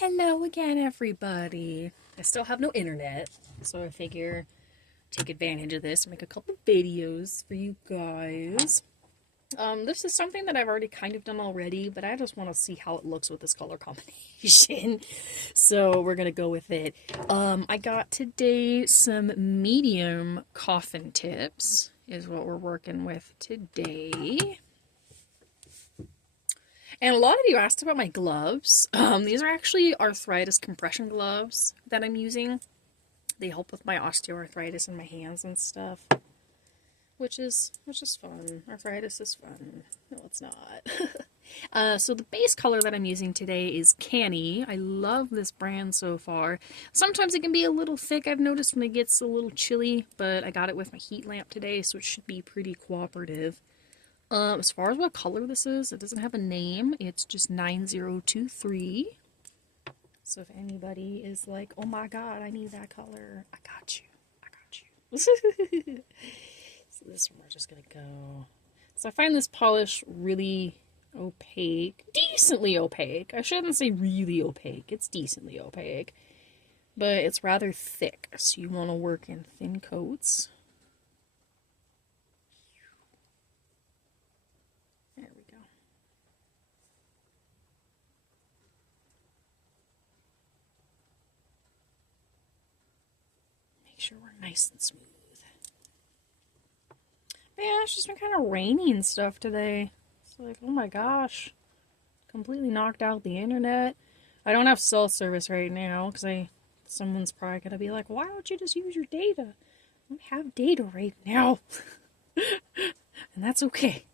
Hello again, everybody. I still have no internet, so I figure take advantage of this and make a couple videos for you guys. This is something that I've already kind of done already, but I just want to see how it looks with this color combination. So we're gonna go with it. I got today some medium coffin tips, is what we're working with today. And a lot of you asked about my gloves. These are actually arthritis compression gloves that I'm using. They help with my osteoarthritis in my hands and stuff, which is fun. Arthritis is fun. No, it's not. So the base color that I'm using today is Canny. I love this brand so far. Sometimes it can be a little thick, I've noticed, when it gets a little chilly, but I got it with my heat lamp today, so it should be pretty cooperative. As far as what color this is, it doesn't have a name. It's just 9023. So if anybody is like, oh my god, I need that color, I got you. I got you. So this one we're just gonna go. So I find this polish really opaque. Decently opaque. I shouldn't say really opaque. It's decently opaque. But it's rather thick, so you want to work in thin coats. Sure we're nice and smooth. Yeah, it's just been kind of rainy and stuff today. It's like, oh my gosh. Completely knocked out the internet. I don't have cell service right now because someone's probably going to be like, why don't you just use your data? I don't have right now. And that's okay.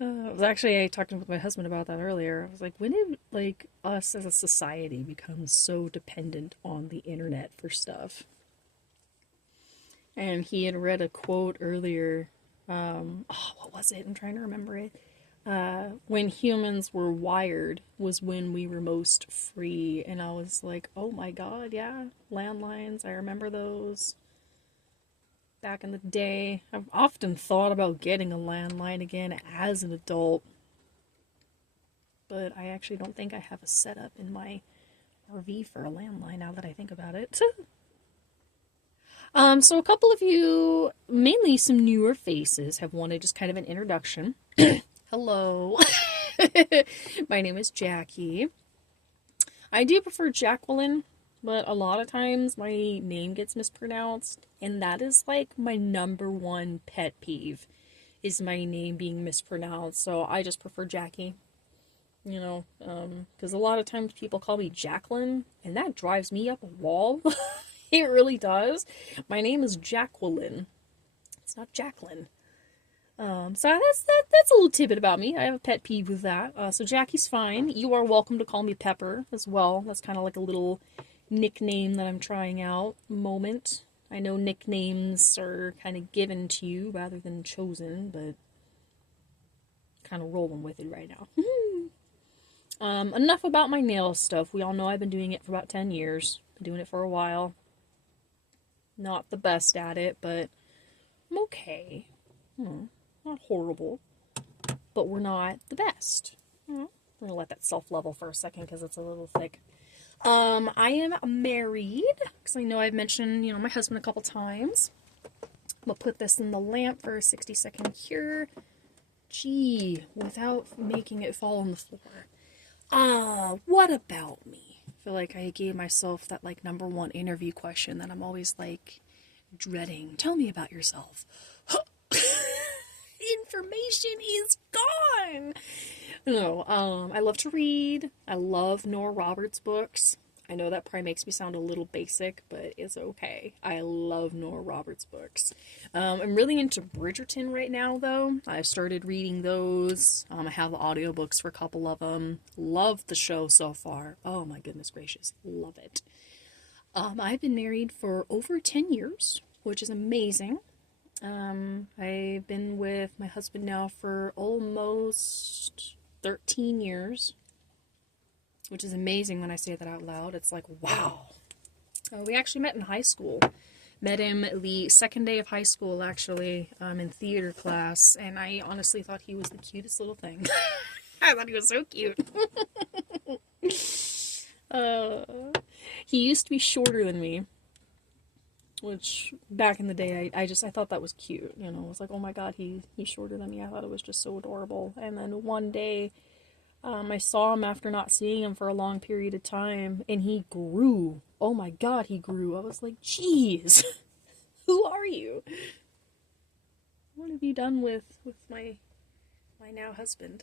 I talked with my husband about that earlier. I was like, when did, us as a society become so dependent on the internet for stuff? And he had read a quote earlier. What was it? I'm trying to remember it. When humans were wired was when we were most free. And I was like, oh my god, yeah. Landlines, I remember those. Back in the day. I've often thought about getting a landline again as an adult. But I actually don't think I have a setup in my RV for a landline now that I think about it. So a couple of you, mainly some newer faces, have wanted just kind of an introduction. Hello. My name is Jackie. I do prefer Jacqueline, but a lot of times my name gets mispronounced, and that is like my number one pet peeve, is my name being mispronounced, so I just prefer Jackie. You know, because a lot of times people call me Jacqueline, and that drives me up a wall. It really does. My name is Jacqueline. It's not Jacqueline. So that's a little tidbit about me. I have a pet peeve with that. So Jackie's fine. You are welcome to call me Pepper as well. That's kind of like a little nickname that I'm trying out moment. I know nicknames are kind of given to you rather than chosen, but kind of rolling with it right now. Enough about my nail stuff. We all know I've been doing it for about 10 years. Been doing it for a while. Not the best at it, but I'm okay. Not horrible, but we're not the best. I'm going to let that self-level for a second because it's a little thick. I am married, because I know I've mentioned, my husband a couple times. I'm going to put this in the lamp for a 60-second cure. Gee, without making it fall on the floor. What about me? I feel like I gave myself that, number one interview question that I'm always, dreading. Tell me about yourself. Information is gone! No, I love to read. I love Nora Roberts books. I know that probably makes me sound a little basic, but it's okay. I love Nora Roberts books. I'm really into Bridgerton right now, though. I've started reading those. I have the audiobooks for a couple of them. Love the show so far. Oh my goodness gracious. Love it. I've been married for over 10 years, which is amazing. I've been with my husband now for almost 13 years. Which is amazing when I say that out loud. It's like, wow. We actually met in high school. Met him the second day of high school, actually, in theater class. And I honestly thought he was the cutest little thing. I thought he was so cute. Uh, he used to be shorter than me, which back in the day, I thought that was cute. You know, I was like, oh my god, he's shorter than me. I thought it was just so adorable. And then one day, I saw him after not seeing him for a long period of time, and he grew. Oh my god, he grew. I was like, jeez, who are you? What have you done with my now husband?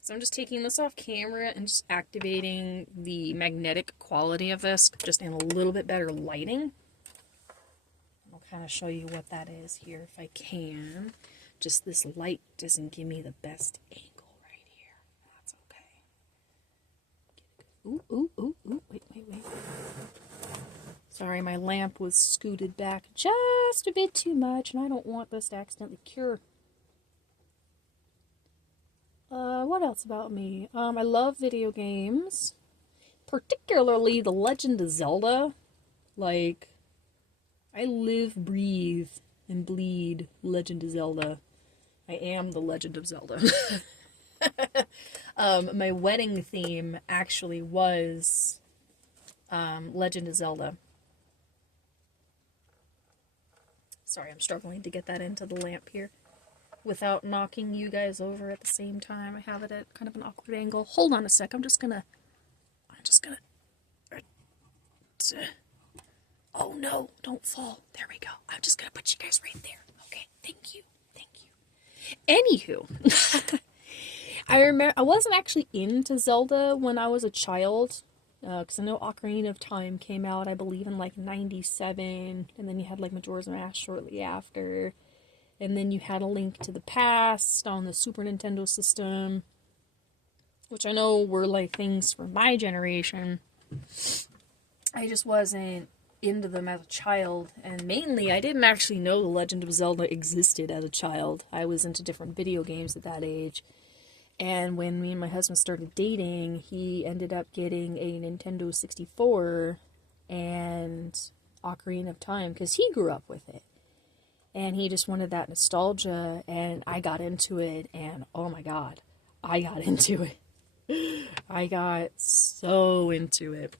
So I'm just taking this off camera and just activating the magnetic quality of this, just in a little bit better lighting. I'll kind of show you what that is here if I can. Just this light doesn't give me the best angle right here. That's okay. Ooh, ooh, ooh, ooh. Wait. Sorry, my lamp was scooted back just a bit too much, and I don't want this to accidentally cure. What else about me? I love video games. Particularly The Legend of Zelda. Like, I live, breathe, and bleed Legend of Zelda. I am the Legend of Zelda. My wedding theme actually was Legend of Zelda. Sorry, I'm struggling to get that into the lamp here without knocking you guys over at the same time. I have it at kind of an awkward angle. Hold on a sec. I'm just gonna... Oh no, don't fall. There we go. I'm just gonna put you guys right there. Okay, thank you. Anywho, I remember I wasn't actually into Zelda when I was a child, because I know Ocarina of Time came out, I believe, in like 97, and then you had like Majora's Mask shortly after, and then you had A Link to the Past on the Super Nintendo system, which I know were like things for my generation. I just wasn't into them as a child, and mainly I didn't actually know The Legend of Zelda existed as a child. I was into different video games at that age, and when me and my husband started dating, he ended up getting a Nintendo 64 and Ocarina of Time, because he grew up with it, and he just wanted that nostalgia, and I got into it, and oh my god, I got into it. I got so into it.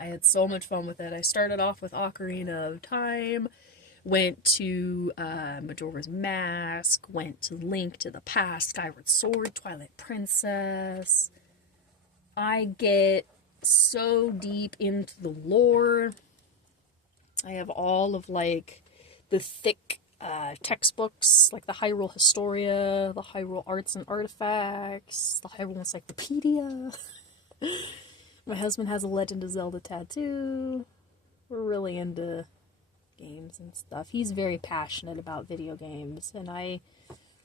I had so much fun with it. I started off with Ocarina of Time, went to Majora's Mask, went to Link to the Past, Skyward Sword, Twilight Princess. I get so deep into the lore. I have all of like the thick textbooks, like the Hyrule Historia, the Hyrule Arts and Artifacts, the Hyrule Encyclopedia. My husband has a Legend of Zelda tattoo. We're really into games and stuff. He's very passionate about video games, and I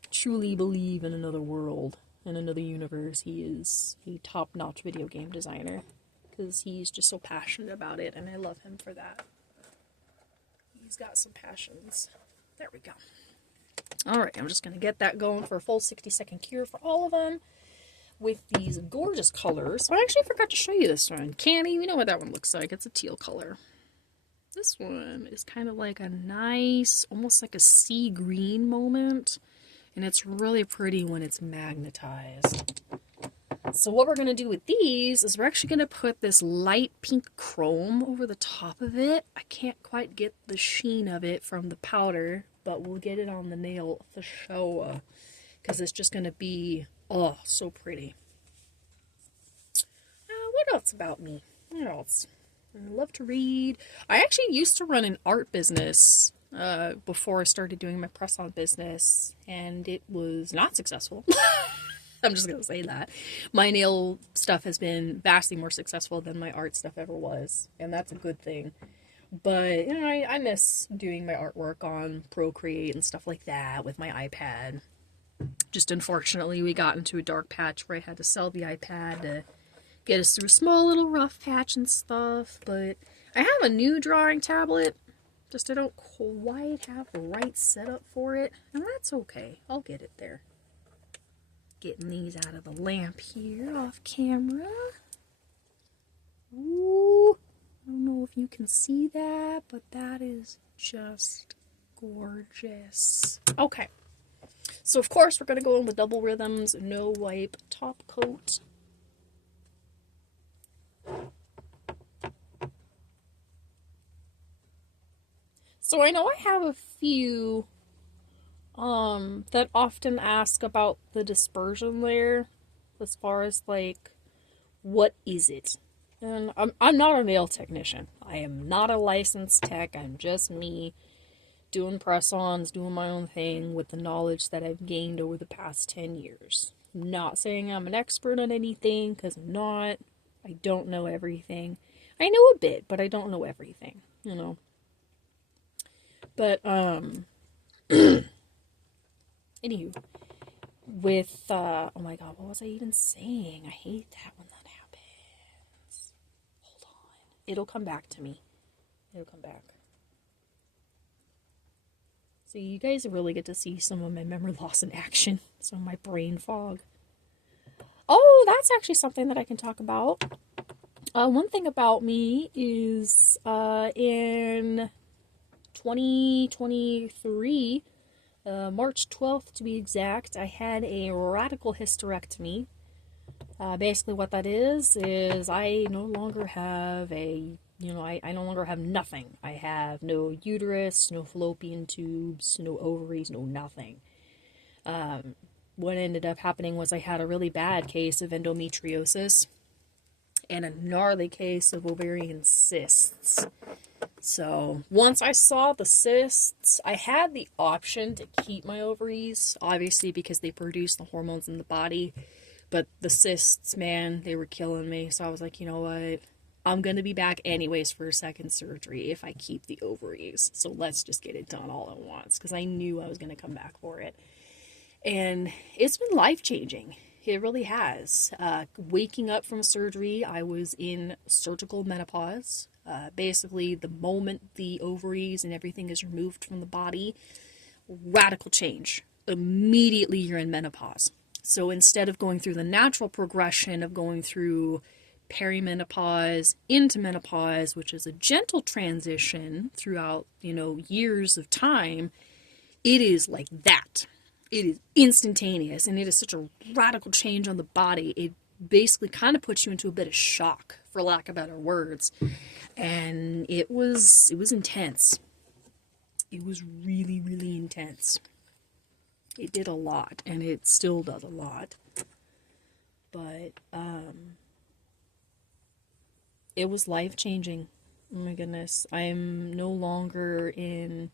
truly believe in another world, in another universe. He is a top-notch video game designer, because he's just so passionate about it, and I love him for that. He's got some passions. There we go. Alright, I'm just going to get that going for a full 60-second cure for all of them, with these gorgeous colors. So I actually forgot to show you this one. Candy, you know what that one looks like. It's a teal color. This one is kind of like a nice, almost like a sea green moment. And it's really pretty when it's magnetized. So what we're going to do with these is we're actually going to put this light pink chrome over the top of it. I can't quite get the sheen of it from the powder, but we'll get it on the nail for sure. Because it's just going to be... oh, so pretty. What else about me? What else? I love to read. I actually used to run an art business before I started doing my press-on business, and it was not successful. I'm just going to say that. My nail stuff has been vastly more successful than my art stuff ever was, and that's a good thing. But, you know, I miss doing my artwork on Procreate and stuff like that with my iPad. Just unfortunately, we got into a dark patch where I had to sell the iPad to get us through a small little rough patch and stuff. But I have a new drawing tablet. Just I don't quite have the right setup for it. And that's okay. I'll get it there. Getting these out of the lamp here off camera. Ooh. I don't know if you can see that, but that is just gorgeous. Okay. So, of course, we're going to go in with double rhythms, no wipe, top coat. So I know I have a few that often ask about the dispersion layer as far as like what is it? And I'm not a nail technician. I am not a licensed tech. I'm just me doing press-ons, doing my own thing with the knowledge that I've gained over the past 10 years. I'm not saying I'm an expert on anything, because I'm not. I don't know everything. I know a bit, but I don't know everything, you know. But, anywho, with, oh my god, what was I even saying? I hate that when that happens. Hold on. It'll come back to me. It'll come back. So you guys really get to see some of my memory loss in action. Some of my brain fog. Oh, that's actually something that I can talk about. One thing about me is in 2023, March 12th to be exact, I had a radical hysterectomy. Basically what that is I no longer have I no longer have nothing. I have no uterus, no fallopian tubes, no ovaries, no nothing. What ended up happening was I had a really bad case of endometriosis and a gnarly case of ovarian cysts. So once I saw the cysts, I had the option to keep my ovaries, obviously because they produce the hormones in the body. But the cysts, man, they were killing me. So I was like, you know what? I'm going to be back anyways for a second surgery if I keep the ovaries. So let's just get it done all at once, because I knew I was going to come back for it. And it's been life-changing. It really has. Waking up from surgery, I was in surgical menopause. Basically, the moment the ovaries and everything is removed from the body, radical change. Immediately you're in menopause. So instead of going through the natural progression of going through perimenopause into menopause, which is a gentle transition throughout, years of time, it is like that. It is instantaneous, and it is such a radical change on the body. It basically kind of puts you into a bit of shock, for lack of better words. And it was intense. It was really, really intense. It did a lot, and it still does a lot. But it was life-changing. Oh my goodness. I'm no longer in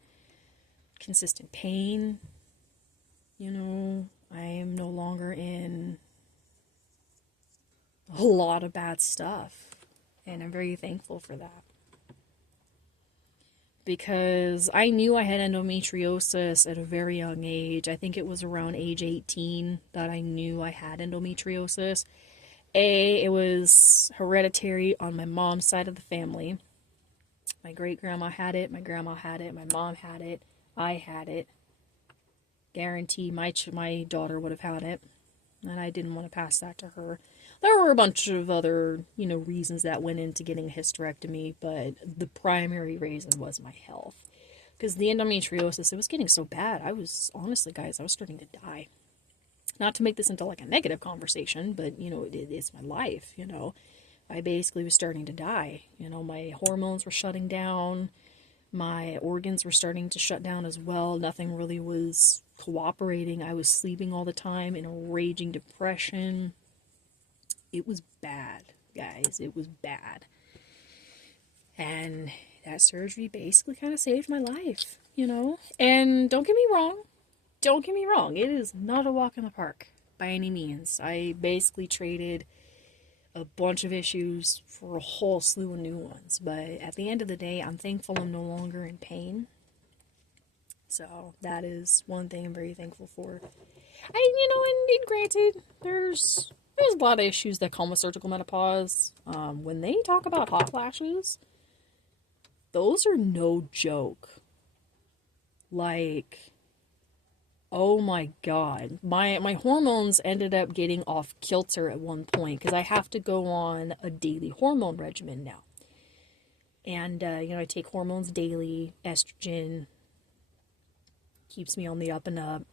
consistent pain. I am no longer in a lot of bad stuff. And I'm very thankful for that. Because I knew I had endometriosis at a very young age. I think it was around age 18 that I knew I had endometriosis. It was hereditary on my mom's side of the family. My great-grandma had it, my grandma had it, my mom had it, I had it. Guarantee my daughter would have had it, and I didn't want to pass that to her. There were a bunch of other, reasons that went into getting a hysterectomy, but the primary reason was my health. Because the endometriosis, it was getting so bad. Honestly, guys, I was starting to die. Not to make this into like a negative conversation, but, it's my life, I basically was starting to die. My hormones were shutting down. My organs were starting to shut down as well. Nothing really was cooperating. I was sleeping all the time in a raging depression. It was bad, guys. It was bad. And that surgery basically kind of saved my life, And don't get me wrong. It is not a walk in the park by any means. I basically traded a bunch of issues for a whole slew of new ones. But at the end of the day, I'm thankful I'm no longer in pain. So that is one thing I'm very thankful for. And granted, there's a lot of issues that come with surgical menopause. When they talk about hot flashes, those are no joke. Like, oh my god. My hormones ended up getting off kilter at one point because I have to go on a daily hormone regimen now. And, I take hormones daily. Estrogen keeps me on the up and up.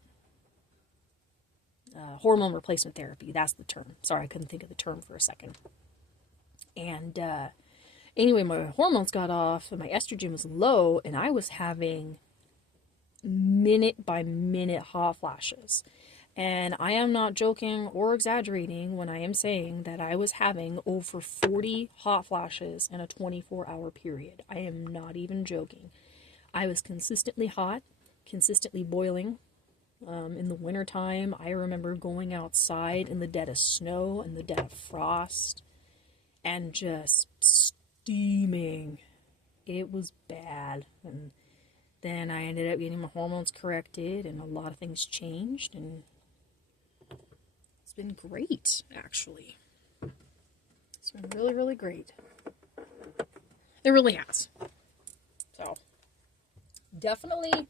Hormone replacement therapy, that's the term. Sorry, I couldn't think of the term for a second. And Anyway, my hormones got off and my estrogen was low, and I was having minute by minute hot flashes. And I am not joking or exaggerating when I am saying that I was having over 40 hot flashes in a 24-hour period. I am not even joking. I was consistently hot, consistently boiling. In the wintertime, I remember going outside in the dead of snow and the dead of frost and just steaming. It was bad. And then I ended up getting my hormones corrected, and a lot of things changed, and it's been great, actually. It's been really, really great. It really has. So, definitely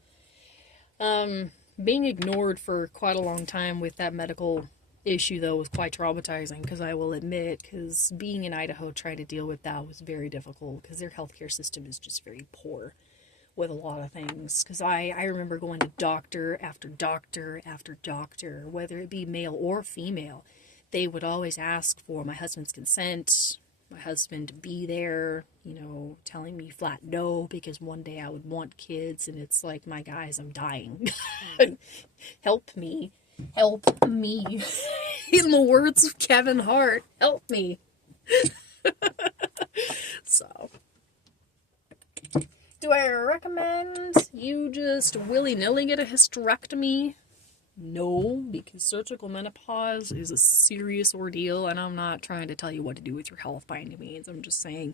being ignored for quite a long time with that medical issue, though, was quite traumatizing, because I will admit, because being in Idaho, trying to deal with that was very difficult, because their healthcare system is just very poor with a lot of things. Because I remember going to doctor after doctor after doctor, whether it be male or female. They would always ask for my husband's consent, my husband to be there, you know, telling me flat no, because one day I would want kids, and it's like, my guys, I'm dying. Help me. Help me. In the words of Kevin Hart, help me. So, do I recommend you just willy-nilly get a hysterectomy? No, because surgical menopause is a serious ordeal, and I'm not trying to tell you what to do with your health by any means. I'm just saying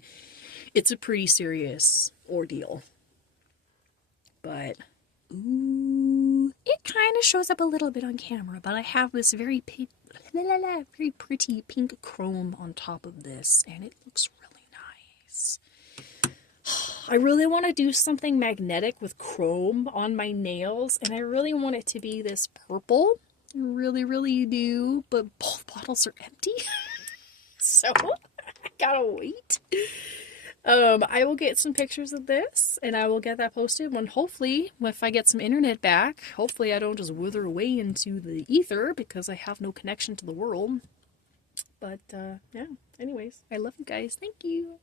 it's a pretty serious ordeal. But, ooh, it kind of shows up a little bit on camera, but I have this very pretty pink chrome on top of this, and it looks really nice. I really want to do something magnetic with chrome on my nails, and I really want it to be this purple. I really, really do, but both bottles are empty. So, I gotta wait. I will get some pictures of this, and I will get that posted when, hopefully, if I get some internet back, hopefully I don't just wither away into the ether, because I have no connection to the world. But, yeah, anyways, I love you guys. Thank you.